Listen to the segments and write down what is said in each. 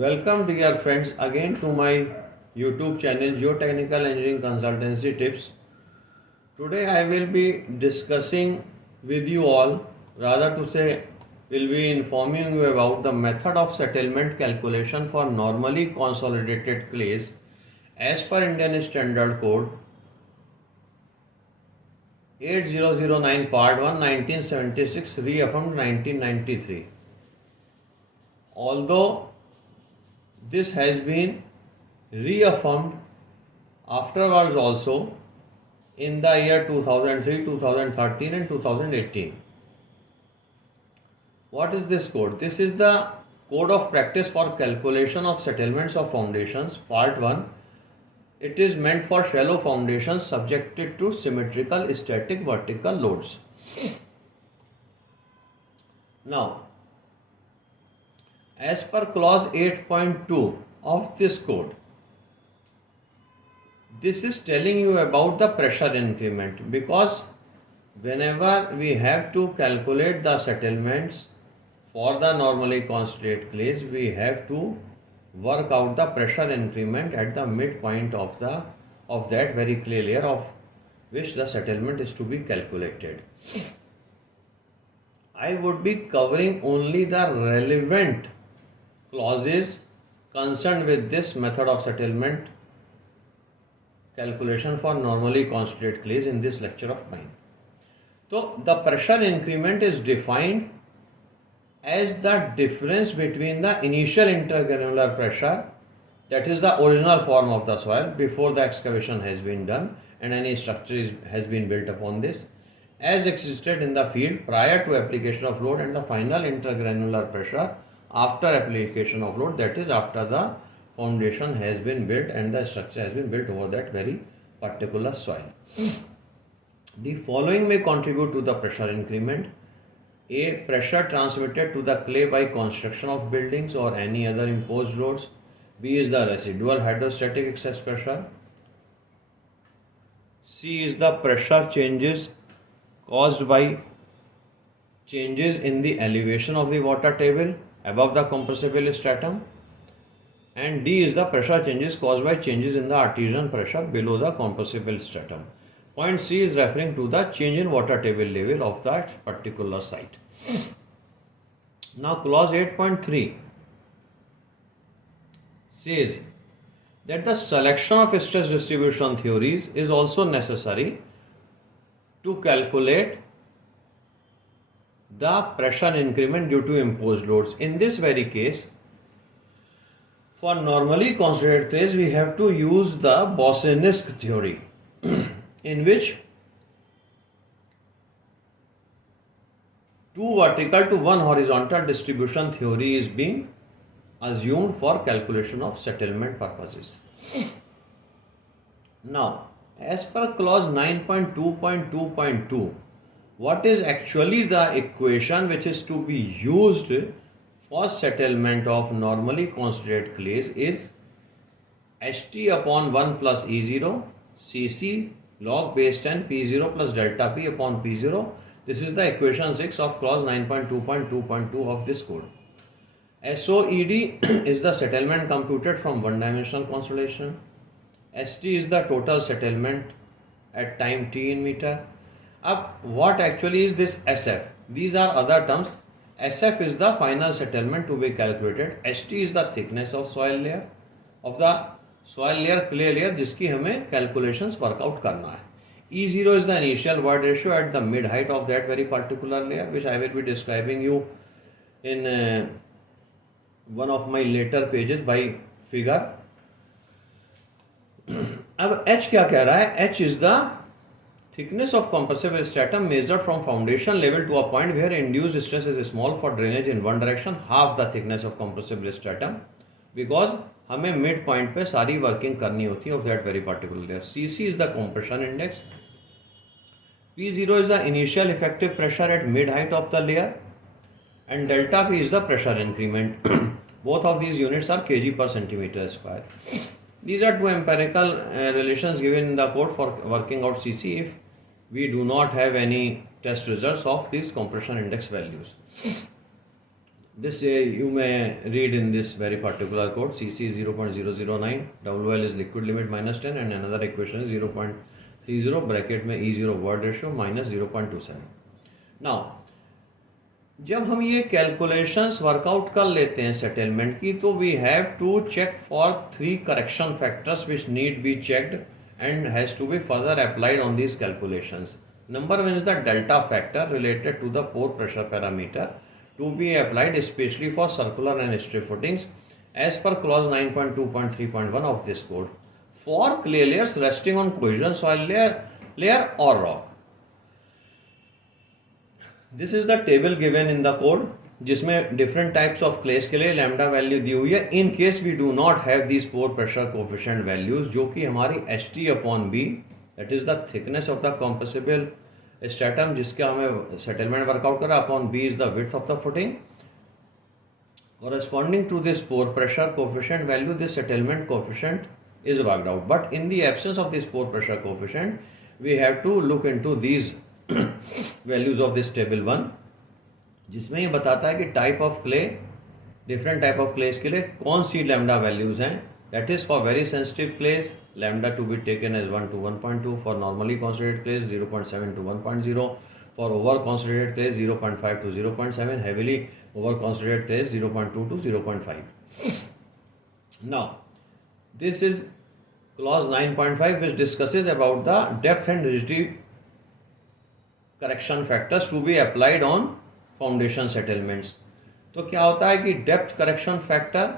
Welcome dear friends again to my YouTube channel Geotechnical Engineering Consultancy Tips. Today I will be discussing with you all, rather to say will be informing you about the method of settlement calculation for normally consolidated clays as per Indian Standard Code 8009 Part 1 1976 reaffirmed 1993. Although this has been reaffirmed afterwards also in the year 2003, 2013 and 2018. What is this code? This is the code of practice for calculation of settlements of foundations, part 1. It is meant for shallow foundations subjected to symmetrical static vertical loads. Now, as per clause 8.2 of this code, this is telling you about the pressure increment, because whenever we have to calculate the settlements for the normally consolidated clays, we have to work out the pressure increment at the midpoint of that very clay layer of which the settlement is to be calculated. I would be covering only the relevant clauses concerned with this method of settlement calculation for normally consolidated clays in this lecture of mine. So the pressure increment is defined as the difference between the initial intergranular pressure, that is the original form of the soil before the excavation has been done and any structure has been built upon this, as existed in the field prior to application of load, and the final intergranular pressure after application of load, that is after the foundation has been built and the structure has been built over that very particular soil. The following may contribute to the pressure increment: A. Pressure transmitted to the clay by construction of buildings or any other imposed loads. B is the residual hydrostatic excess pressure. C is the pressure changes caused by changes in the elevation of the water table above the compressible stratum. And D is the pressure changes caused by changes in the artesian pressure below the compressible stratum. Point C is referring to the change in water table level of that particular site. Now clause 8.3 says that the selection of stress distribution theories is also necessary to calculate the pressure increment due to imposed loads. In this very case, for normally consolidated clays, we have to use the Boussinesq theory in which 2 vertical to 1 horizontal distribution theory is being assumed for calculation of settlement purposes. Now, as per clause 9.2.2.2, what is actually the equation which is to be used for settlement of normally consolidated clays is Ht upon 1 plus E0 Cc log base 10 P0 plus delta P upon P0. This is the equation 6 of clause 9.2.2.2 of this code. SOED is the settlement computed from one-dimensional consolidation. St is the total settlement at time t in meter. What actually is this SF? These are other terms. SF is the final settlement to be calculated. St is the thickness of soil layer, of the soil layer, clay layer, जिसकी हमें calculations workout करना है. E0 is the initial void ratio at the mid height of that very particular layer, which I will be describing you in one of my later pages by figure. अब H क्या कह रहा है? H is the thickness of compressible stratum measured from foundation level to a point where induced stress is small for drainage in one direction, half the thickness of compressible stratum, because हमें mid point पे सारी working करनी होती है of that very particular layer. Cc is the compression index. P0 is the initial effective pressure at mid height of the layer, and delta P is the pressure increment. Both of these units are kg per centimeter square. These are two empirical relations given in the code for working out Cc if we do not have any test results of these compression index values. this you may read in this very particular code. CC is 0.009, WL is liquid limit minus 10, and another equation is 0.30 ब्रैकेट में E0 word ratio minus 0.27. नाउ जब हम ये calculations workout कर लेते हैं settlement की, तो we have to check for 3 correction factors which need be checked and has to be further applied on these calculations. Number 1 is the delta factor related to the pore pressure parameter to be applied especially for circular and straight footings as per clause 9.2.3.1 of this code for clay layers resting on cohesion soil layer or rock. This is the table given in the code जिसमें different types of clays के लिए lambda value दी हुई है. In case we do not have these pore pressure coefficient values, जो कि हमारी Ht/B that is the thickness of the compressible stratum जिसका हमें सेटलमेंट वर्कआउट करा, upon B is the width of the footing. Corresponding to this pore pressure coefficient value, this settlement coefficient is worked out. But in the absence of this pore pressure coefficient, we have to look into these values of this table 1, जिसमें ये बताता है कि type of clay, different type of clays के लिए कौन सी lambda values हैं. That is for very sensitive clays lambda to be taken as 1 to 1.2, for normally concentrated clays 0.7 to 1.0, for over concentrated clays 0.5 to 0.7, heavily over concentrated clays 0.2 to 0.5. Now this is clause 9.5 which discusses about the depth and rigidity correction factors to be applied on foundation settlements. तो क्या होता है कि depth correction factor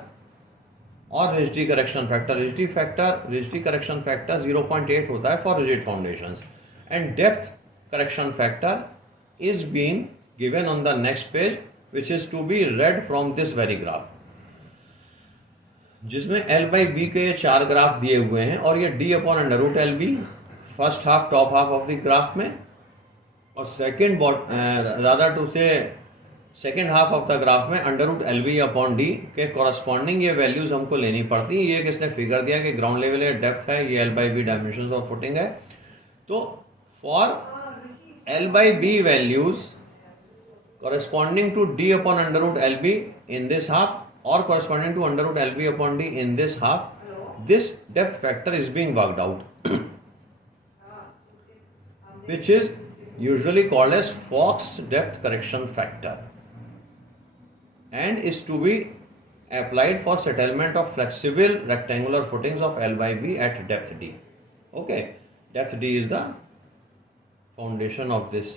और rigidity correction factor, rigidity correction factor 0.8 होता है for rigid foundations, and depth correction factor is being given on the next page which is to be read from this very graph, जिसमें L/B के ये 4 ग्राफ दिए हुए हैं और ये D/√LB first half top half of the graph में, और second half of the graph में √LB/D के कॉरस्पॉन्डिंग ये वैल्यूज हमको लेनी पड़ती है. ये किसने फिगर दिया कि ग्राउंड लेवल है, डेप्थ है, ये L/B डायमेंशंस ऑफ फुटिंग है. तो for L/B values corresponding to D/√LB in this half और corresponding to √LB/D in this half, this depth factor is being worked out, which is usually called as Fox depth correction factor and is to be applied for settlement of flexible rectangular footings of L/B at depth D. Okay, depth D is the foundation of this,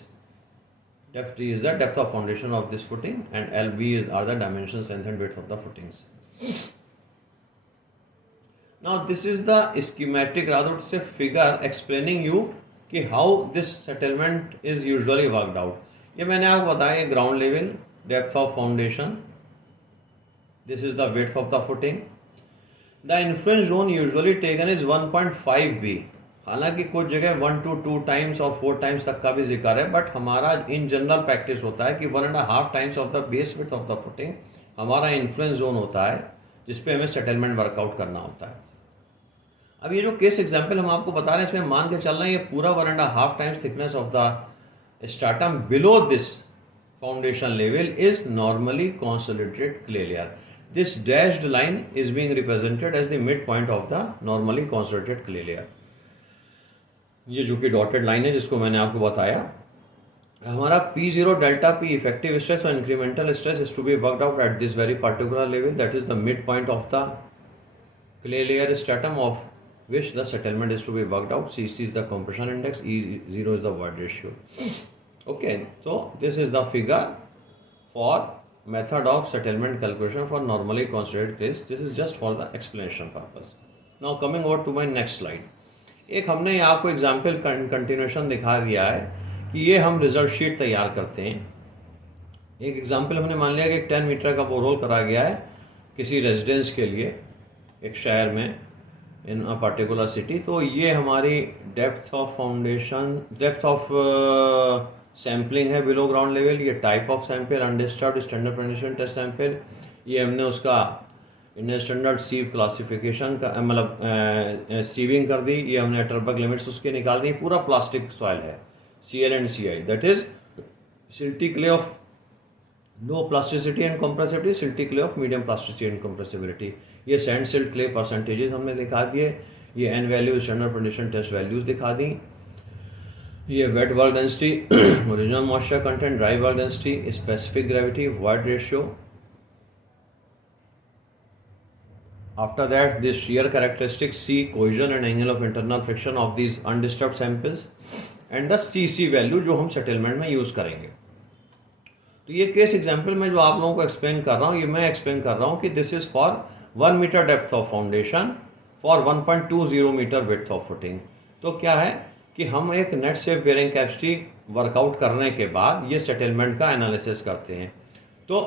depth D is the depth of foundation of this footing, and LB are the dimensions, length and width of the footings. Now this is the schematic, rather to say figure explaining you कि how this settlement is usually worked out. ये मैंने आपको बताया, ground level, depth of foundation, this is the width of the footing. The influence zone usually taken is 1.5B. हालांकि कुछ जगह 1 to 2 times और 4 times तक का भी जिक्र है, बट हमारा इन जनरल प्रैक्टिस होता है कि 1.5 times of the base width of the footing हमारा इन्फ्लुएंस जोन होता है, जिसपे हमें सेटलमेंट वर्कआउट करना होता है. अब ये जो केस एग्जाम्पल हम आपको बता रहे हैं, इसमें मान के चल रहे हैं ये पूरा 1.5 times thickness of the stratum below this foundation level is normally consolidated clay layer. This dashed line is being represented as the mid point of the normally consolidated clay layer. ये जो कि डॉटेड लाइन है जिसको मैंने आपको बताया, हमारा P0 delta P effective stress और incremental stress is to be worked out at this very particular level, that is the mid point of the clay layer stratum of which the settlement is to be worked out. CC is the compression index, E0 is the void ratio. Okay, so this is the figure for method of settlement calculation for normally considered case. This is just for the explanation purpose. Now coming over to my next slide. एक हमने आपको example continuation दिखा दिया है कि ये हम result sheet तैयार करते हैं. एक एग्जाम्पल हमने मान लिया कि एक 10 मीटर का बोरहोल करा गया है किसी रेजिडेंस के लिए एक शहर में इन अ पर्टिकुलर सिटी. तो ये हमारी depth of foundation, depth of sampling है बिलो ग्राउंड लेवल. ये type of sample undisturbed standard penetration test sample, ये हमने उसका इंडियन स्टैंडर्ड सीव क्लासिफिकेशन का मतलब सीविंग कर दी, ये हमने अटरबर्ग लिमिट्स उसके निकाल दी. पूरा प्लास्टिक सॉइल है, CL and CI, that is silty clay of low plasticity and compressibility, silty clay of medium plasticity and compressibility. ये सैंड सिल्ट क्ले परसेंटेजेस हमने दिखा दिए, ये N value standard condition test values दिखा दी, ये wet bulk density, original moisture content, dry bulk density, specific gravity, void ratio. After that this shear characteristics, C cohesion and angle of internal friction of these undisturbed samples and the CC value जो हम सेटलमेंट में यूज करेंगे। तो ये case example में जो आप लोगों को एक्सप्लेन कर रहा हूँ, ये मैं एक्सप्लेन कर रहा हूँ कि this is for 1 meter depth of foundation for 1.20 meter width of footing. तो क्या है कि हम एक net safe bearing capacity work out करने के बाद ये सेटलमेंट का एनालिसिस करते हैं। तो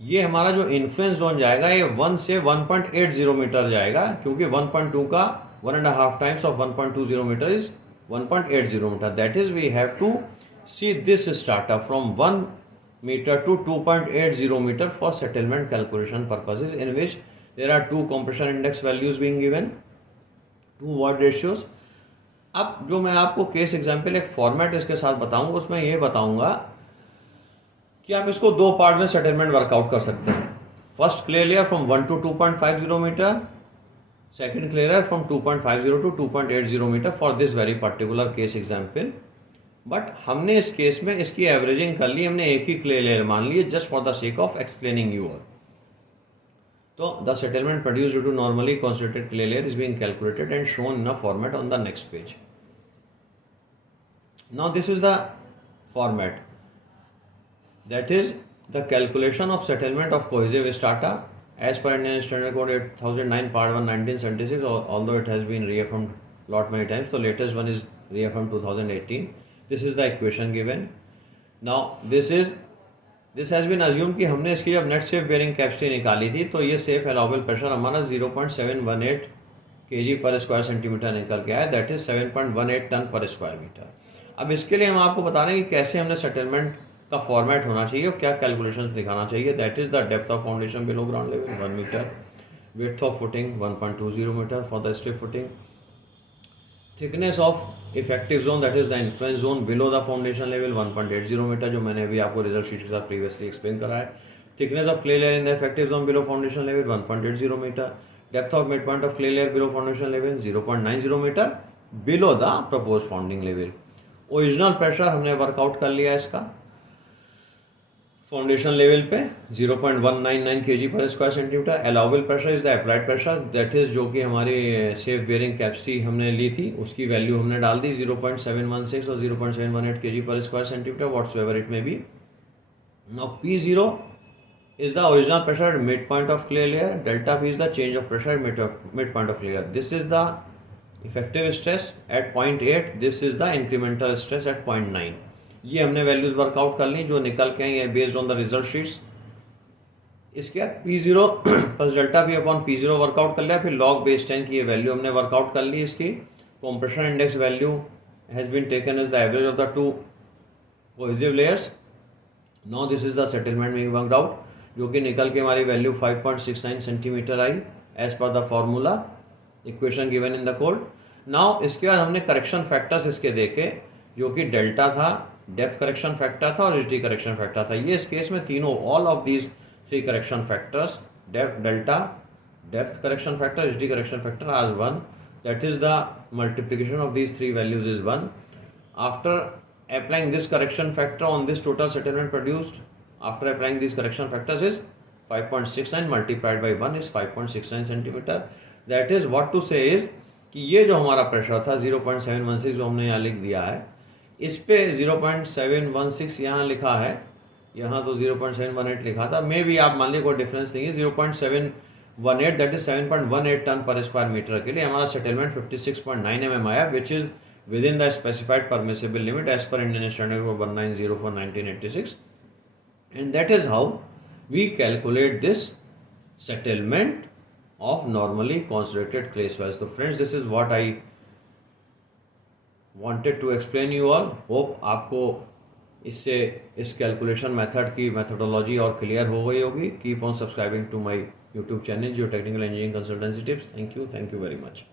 ये हमारा जो इन्फ्लुएंस जोन जाएगा ये 1 से 1.80 मीटर जाएगा, क्योंकि 1.2 का 1.5 times of 1.20 meter is 1.80 meter. That is we have to see this start up from 1 meter to 2.80 meter for settlement calculation purposes, in which there are two compression index values being given, two void ratios। अब जो मैं आपको case example एक फॉर्मेट इसके साथ बताऊंगा, उसमें ये बताऊंगा कि आप इसको दो पार्ट में सेटलमेंट वर्कआउट कर सकते हैं। First clay layer from 1 to 2.50 meter, second clay layer from 2.50 to 2.80 meter for this very particular case example. But हमने इस केस में इसकी एवरेजिंग कर ली, हमने एक ही क्ले लेयर मान लिए just for the sake of explaining you all. तो the settlement produced due to normally concentrated clay layer is being calculated and shown in a format on the next page. Now this is the format, that is the calculation of settlement of cohesive strata as per Indian standard code 8009 part 1 1976, although it has been reaffirmed lot many times. So latest one is reaffirmed 2018. This is the equation given. Now this has been assumed कि हमने इसकी जब net safe bearing capacity निकाली थी तो ये safe allowable pressure हमारा 0.718 kg per square centimetre निकल के आया, that is 7.18 ton per square metre. अब इसके लिए हम आपको बता रहे हैं कि कैसे हमने सेटलमेंट का फॉर्मेट होना चाहिए और क्या कैलकुलेशंस दिखाना चाहिए। That is the depth of foundation below ground level 1 meter, width of footing 1.20 meter for the stiff footing, thickness of effective zone that is the influence zone below the foundation level 1.80 meter, जो मैंने अभी आपको result sheet के साथ previously explain करा है। Thickness of clay layer in the effective zone below foundation level 1.80 meter, depth of mid point of clay layer below foundation level 0.90 meter below the propose founding level. Original pressure हमने work out कर लिया इसका foundation level पे 0.199 kg per square centimeter. Allowable pressure is the applied pressure, that is जो कि हमारी safe bearing capacity हमने ली थी उसकी वैल्यू हमने डाल दी 0.716 और 0.718 kg per square centimetre, whatsoever it may be. Now P0 is the original pressure at midpoint of clay layer, delta P is the change of pressure at midpoint of clay layer. This is the effective stress at 0.8, this is the incremental stress at 0.9। ये हमने values workout कर ली जो निकल के हैं based on the result sheets. इसके बाद P0 plus delta P upon P0 workout कर लिया, फिर लॉग बेस 10 की ये वैल्यू हमने वर्कआउट कर ली। इसकी compression index value has been taken as the average of the two cohesive layers. Now this is the settlement being worked out, जो कि निकल के हमारी value 5.69 centimeter I as per the formula equation given in the code. Now इसके बाद हमने correction factors इसके देखे, जो कि डेल्टा था, डेप्थ करेक्शन फैक्टर था और एचडी करेक्शन फैक्टर था। ये इस केस में तीनों all of these three correction factors delta, depth correction factor, HD correction factor as 1, that is the multiplication of these three values is 1. After applying this correction factor on this total settlement produced, after applying these correction factors is 5.69 multiplied by 1 is 5.69 centimeter. That is what to say is कि ये जो हमारा प्रेशर था 0.716 जो हमने यहाँ लिख दिया है, इस पे 0.716 यहाँ लिखा है, यहाँ तो 0.718 लिखा था, मे भी आप मान लीजिए कोई डिफरेंस नहीं है। 0.718 that is 7.18 ton per square meter के लिए हमारा सेटलमेंट 56.9 mm आया, which is within the specified permissible limit as per Indian standard code 1904/1986, and that is how we calculate this settlement of normally concentrated clay soils. So friends, this is what I wanted to explain you all. Hope आपको इससे इस calculation method की methodology और clear हो गई होगी। Keep on subscribing to my YouTube channel geo technical engineering consultancy tips. Thank you very much.